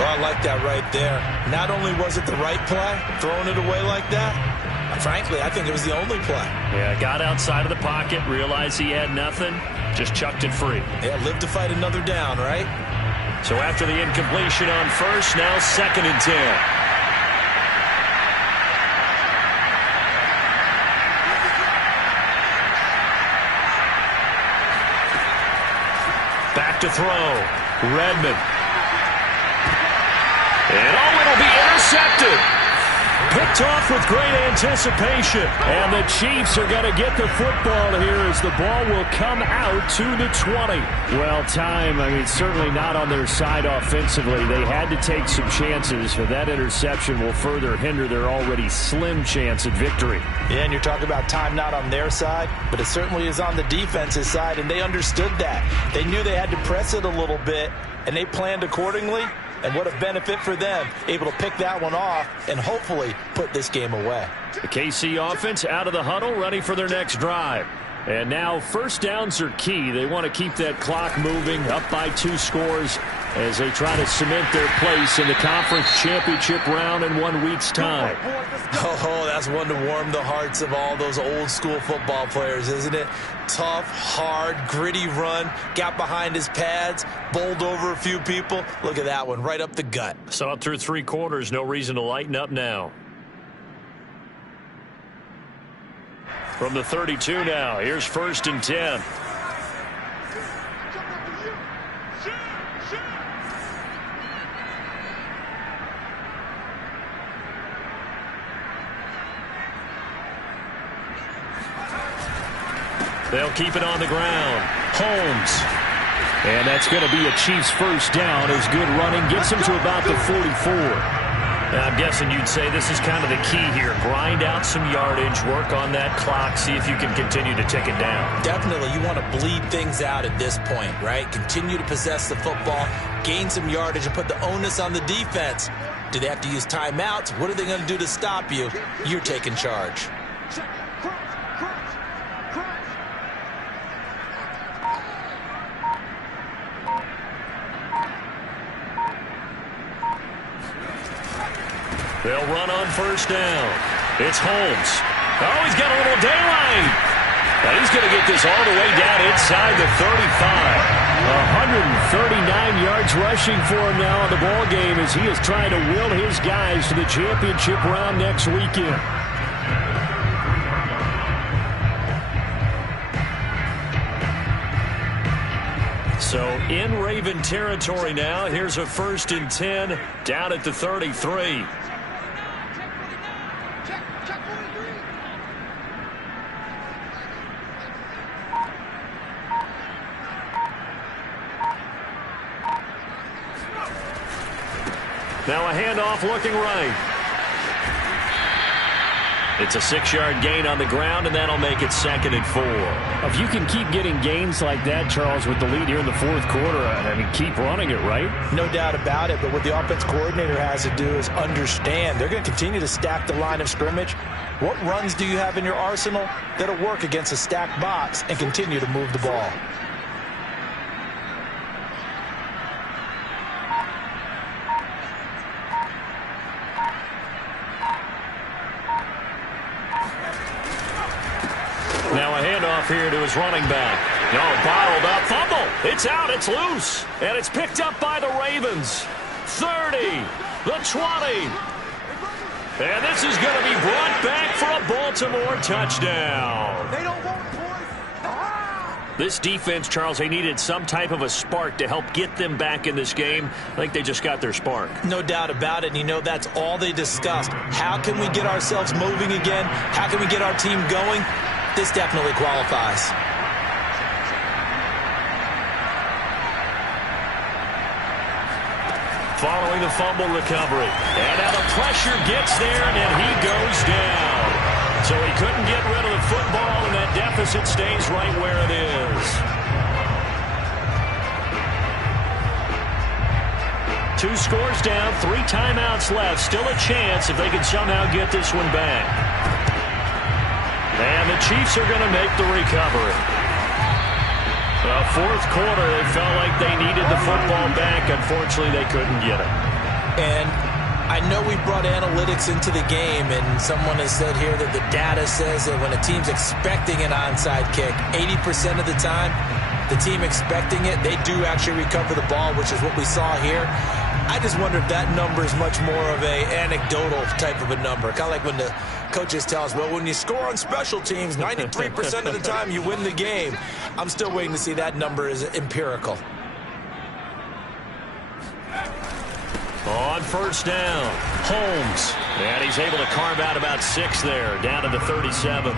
Oh, I like that right there. Not only was it the right play, throwing it away like that, frankly, I think it was the only play. Yeah, got outside of the pocket, realized he had nothing, just chucked it free. Yeah, live to fight another down, right? So after the incompletion on 1st, now 2nd and 10. Back to throw. Redmond. And it'll be intercepted. Picked off with great anticipation. And the Chiefs are going to get the football here as the ball will come out to the 20. Well, certainly not on their side offensively. They had to take some chances, but that interception will further hinder their already slim chance at victory. Yeah, and you're talking about time not on their side, but it certainly is on the defense's side, and they understood that. They knew they had to press it a little bit, and they planned accordingly. And what a benefit for them, able to pick that one off and hopefully put this game away. The KC offense out of the huddle, ready for their next drive. And now 1st downs are key. They want to keep that clock moving, up by 2 scores as they try to cement their place in the conference championship round in 1 week's time. Oh, that's one to warm the hearts of all those old school football players, isn't it? Tough, hard, gritty run, got behind his pads, bowled over a few people. Look at that one, right up the gut. Saw it through 3 quarters, no reason to lighten up now. From the 32 now, here's 1st and 10. They'll keep it on the ground. Holmes. And that's going to be a Chiefs 1st down as good running gets them to about the 44. I'm guessing you'd say this is kind of the key here. Grind out some yardage, work on that clock, see if you can continue to tick it down. Definitely, you want to bleed things out at this point, right? Continue to possess the football, gain some yardage, and put the onus on the defense. Do they have to use timeouts? What are they going to do to stop you? You're taking charge. They'll run on 1st down. It's Holmes. Oh, he's got a little daylight. And he's going to get this all the way down inside the 35. 139 yards rushing for him now in the ball game as he is trying to will his guys to the championship round next weekend. So in Raven territory now, here's a 1st and 10 down at the 33. Now a handoff looking right. It's a 6-yard gain on the ground, and that'll make it 2nd and 4. If you can keep getting gains like that, Charles, with the lead here in the 4th quarter, keep running it, right? No doubt about it, but what the offense coordinator has to do is understand. They're going to continue to stack the line of scrimmage. What runs do you have in your arsenal that'll work against a stacked box and continue to move the ball? Now a handoff here to his running back. No, bottled up. Fumble. It's out. It's loose. And it's picked up by the Ravens. 30. The 20. And this is going to be brought back for a Baltimore touchdown. They don't want it, boys. This defense, Charles, they needed some type of a spark to help get them back in this game. I think they just got their spark. No doubt about it. And you know, that's all they discussed. How can we get ourselves moving again? How can we get our team going? This definitely qualifies. Following the fumble recovery. And now the pressure gets there, and he goes down. So he couldn't get rid of the football, and that deficit stays right where it is. 2 scores down, 3 timeouts left. Still a chance if they can somehow get this one back. And the Chiefs are going to make the recovery. Well, fourth quarter, they felt like they needed the football back. Unfortunately, they couldn't get it. And I know we brought analytics into the game, and someone has said here that the data says that when a team's expecting an onside kick, 80% of the time, the team expecting it, they do actually recover the ball, which is what we saw here. I just wonder if that number is much more of a anecdotal type of a number. Kind of like when the coaches tell us, well, when you score on special teams, 93% of the time you win the game. I'm still waiting to see that number is empirical. On first down, Holmes. And he's able to carve out about 6 there, down to the 37.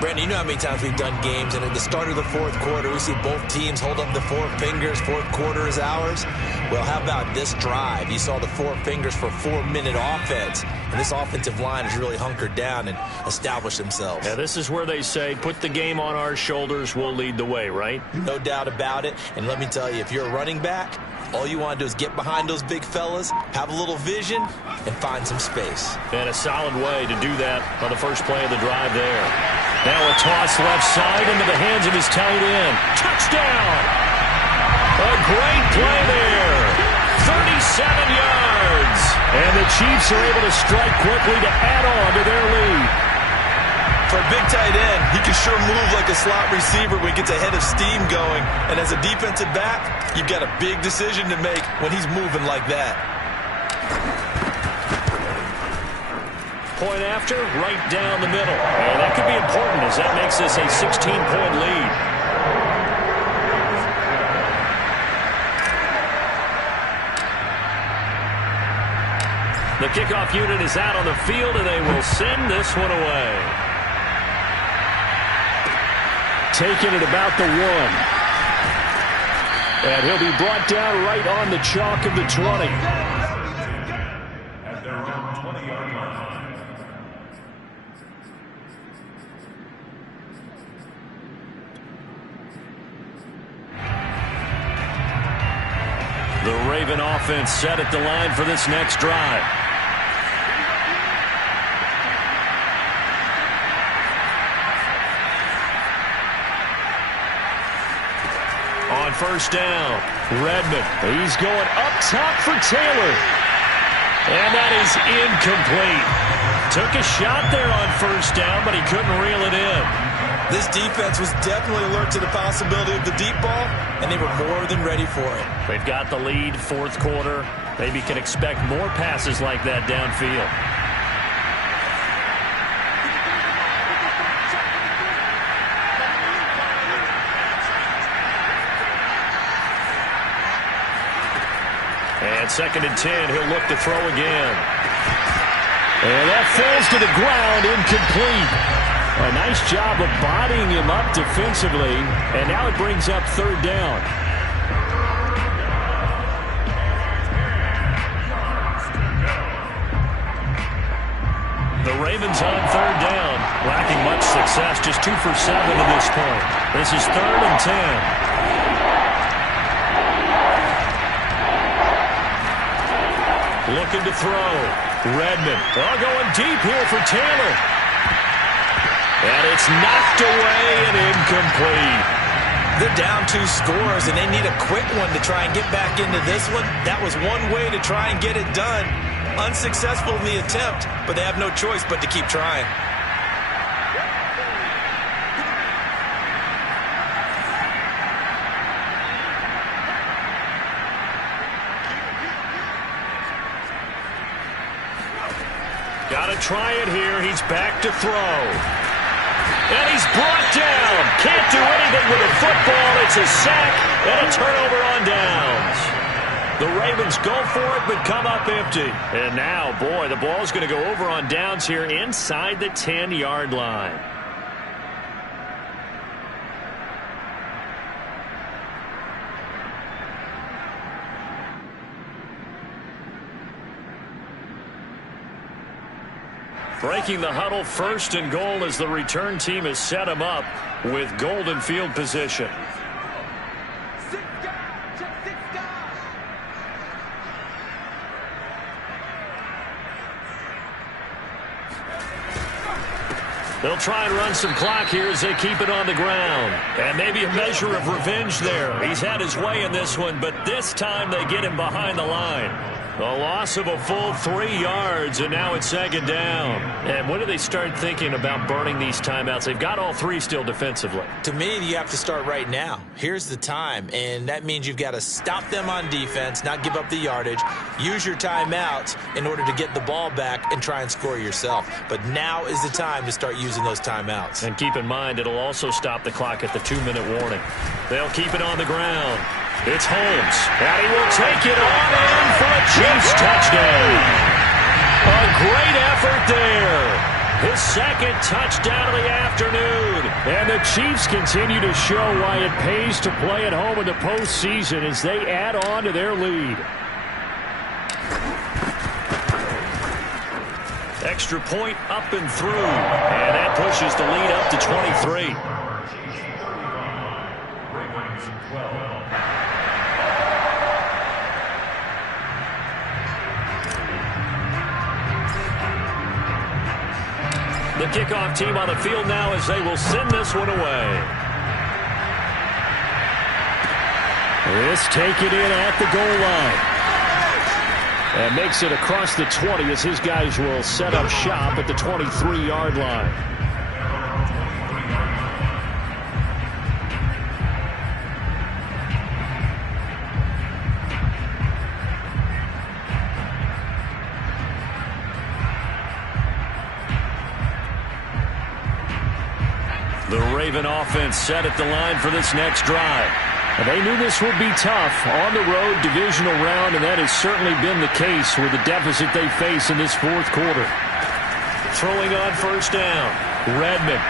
Brandon, you know how many times we've done games, and at the start of the fourth quarter, we see both teams hold up the 4 fingers, fourth quarter is ours. Well, how about this drive? You saw the 4 fingers for 4-minute offense, and this offensive line has really hunkered down and established themselves. Yeah, this is where they say, put the game on our shoulders, we'll lead the way, right? No doubt about it, and let me tell you, if you're a running back, all you want to do is get behind those big fellas, have a little vision, and find some space. And a solid way to do that on the first play of the drive there. Now a toss left side into the hands of his tight end. Touchdown! A great play there. 37 yards. And the Chiefs are able to strike quickly to add on to their lead. For a big tight end, he can sure move like a slot receiver when he gets a head of steam going. And as a defensive back, you've got a big decision to make when he's moving like that. Point after, right down the middle. And that could be important as that makes this a 16-point lead. The kickoff unit is out on the field, and they will send this one away. Taking it about the 1. And he'll be brought down right on the chalk of the 20. At their own 20-yard line. The Raven offense set at the line for this next drive. On first down, Redmond. He's going up top for Taylor. And that is incomplete. Took a shot there on first down, but he couldn't reel it in. This defense was definitely alert to the possibility of the deep ball, and they were more than ready for it. They've got the lead, fourth quarter. Maybe can expect more passes like that downfield. And 2nd and 10, he'll look to throw again. And that falls to the ground, incomplete. A nice job of bodying him up defensively, and now it brings up 3rd down. The Ravens on 3rd down, lacking much success, just 2 for 7 at this point. This is 3rd and 10. Looking to throw. Redmond. Oh, going deep here for Taylor. And it's knocked away and incomplete. They're down 2 scores, and they need a quick one to try and get back into this one. That was one way to try and get it done. Unsuccessful in the attempt, but they have no choice but to keep trying. Got to try it here. He's back to throw. And he's brought down. Can't do anything with the football. It's a sack and a turnover on downs. The Ravens go for it, but come up empty. And now, boy, the ball's going to go over on downs here inside the 10-yard line. Breaking the huddle, first and goal as the return team has set him up with golden field position. They'll try and run some clock here as they keep it on the ground. And maybe a measure of revenge there. He's had his way in this one, but this time they get him behind the line. A loss of a full 3 yards, and now it's second down. And when do they start thinking about burning these timeouts? They've got all 3 still defensively. To me, you have to start right now. Here's the time, and that means you've got to stop them on defense, not give up the yardage, use your timeouts in order to get the ball back and try and score yourself. But now is the time to start using those timeouts. And keep in mind, it'll also stop the clock at the 2-minute warning. They'll keep it on the ground. It's Holmes, and he will take it on in for a Chiefs touchdown. A great effort there. His second touchdown of the afternoon. And the Chiefs continue to show why it pays to play at home in the postseason as they add on to their lead. Extra point up and through, and that pushes the lead up to 23. The kickoff team on the field now as they will send this one away. This taken in at the goal line. And makes it across the 20 as his guys will set up shop at the 23-yard line. The Raven offense set at the line for this next drive. And they knew this would be tough on the road divisional round, and that has certainly been the case with the deficit they face in this fourth quarter. Throwing on first down, Redmond.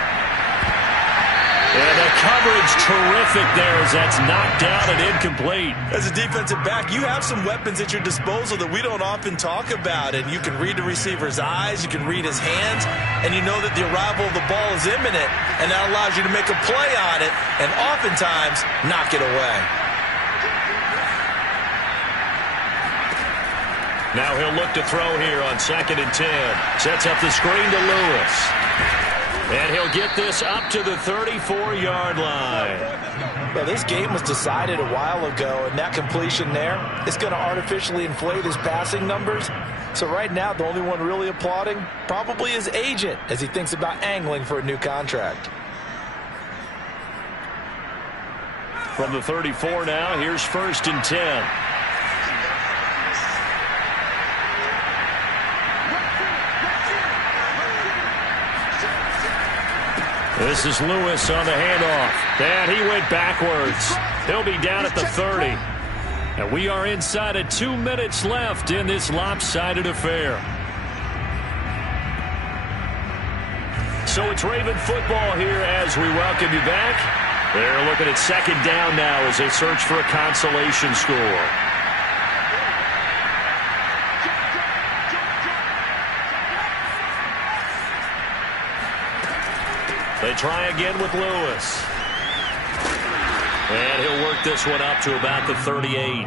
And the coverage terrific there as that's knocked down and incomplete. As a defensive back, you have some weapons at your disposal that we don't often talk about. And you can read the receiver's eyes, you can read his hands, and you know that the arrival of the ball is imminent. And that allows you to make a play on it and oftentimes knock it away. Now he'll look to throw here on 2nd and 10. Sets up the screen to Lewis. And he'll get this up to the 34-yard line. Well, this game was decided a while ago, and that completion there is going to artificially inflate his passing numbers. So right now, the only one really applauding probably his agent as he thinks about angling for a new contract. From the 34 now, here's 1st and 10. This is Lewis on the handoff. And he went backwards. He'll be down at the 30. And we are inside of 2 minutes left in this lopsided affair. So it's Raven football here as we welcome you back. They're looking at 2nd down now as they search for a consolation score. They try again with Lewis. And he'll work this one up to about the 38.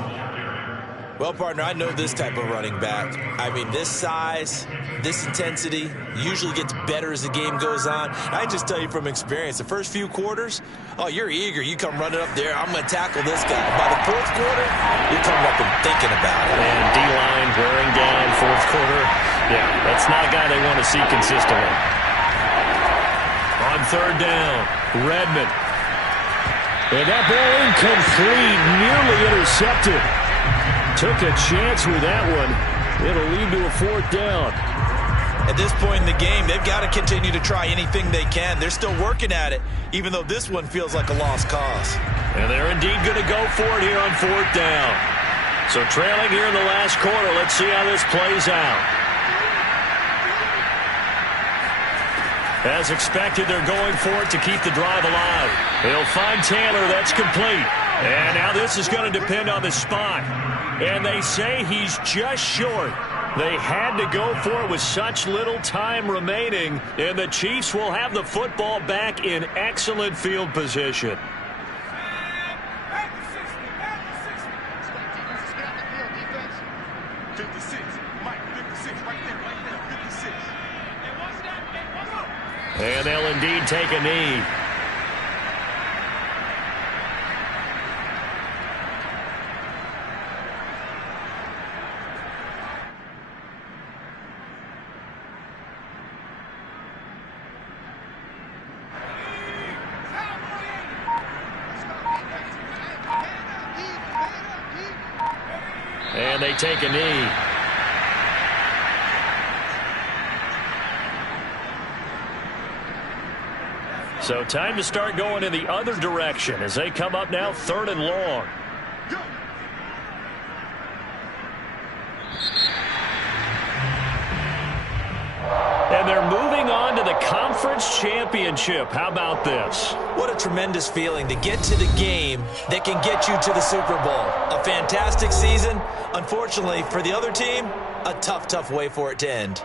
Well, partner, I know this type of running back. I mean, this size, this intensity usually gets better as the game goes on. I just tell you from experience, the first few quarters, oh, you're eager. You come running up there, I'm going to tackle this guy. By the fourth quarter, you're coming up and thinking about it. And D-line wearing down fourth quarter. Yeah, that's not a guy they want to see consistently. On 3rd down, Redmond. And that ball incomplete, nearly intercepted. Took a chance with that one. It'll lead to a 4th down. At this point in the game, they've got to continue to try anything they can. They're still working at it, even though this one feels like a lost cause. And they're indeed going to go for it here on 4th down. So trailing here in the last quarter, let's see how this plays out. As expected, they're going for it to keep the drive alive. They'll find Taylor. That's complete. And now this is going to depend on the spot. And they say he's just short. They had to go for it with such little time remaining. And the Chiefs will have the football back in excellent field position. And they'll indeed take a knee. And they take a knee. So time to start going in the other direction as they come up now 3rd and long. And they're moving on to the conference championship. How about this? What a tremendous feeling to get to the game that can get you to the Super Bowl. A fantastic season. Unfortunately, for the other team, a tough, tough way for it to end.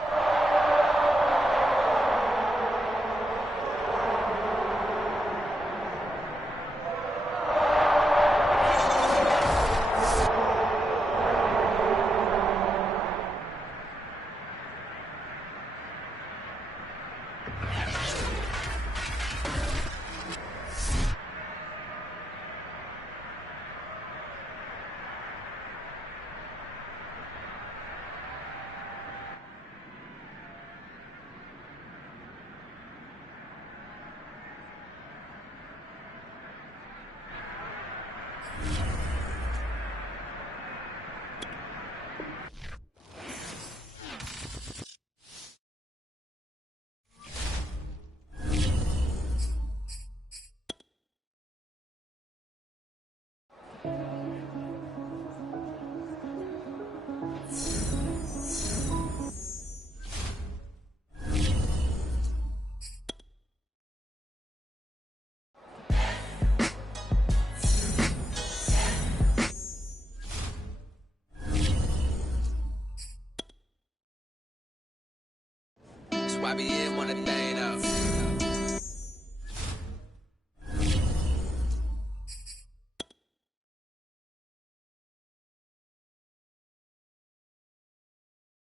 YBN want a thing up.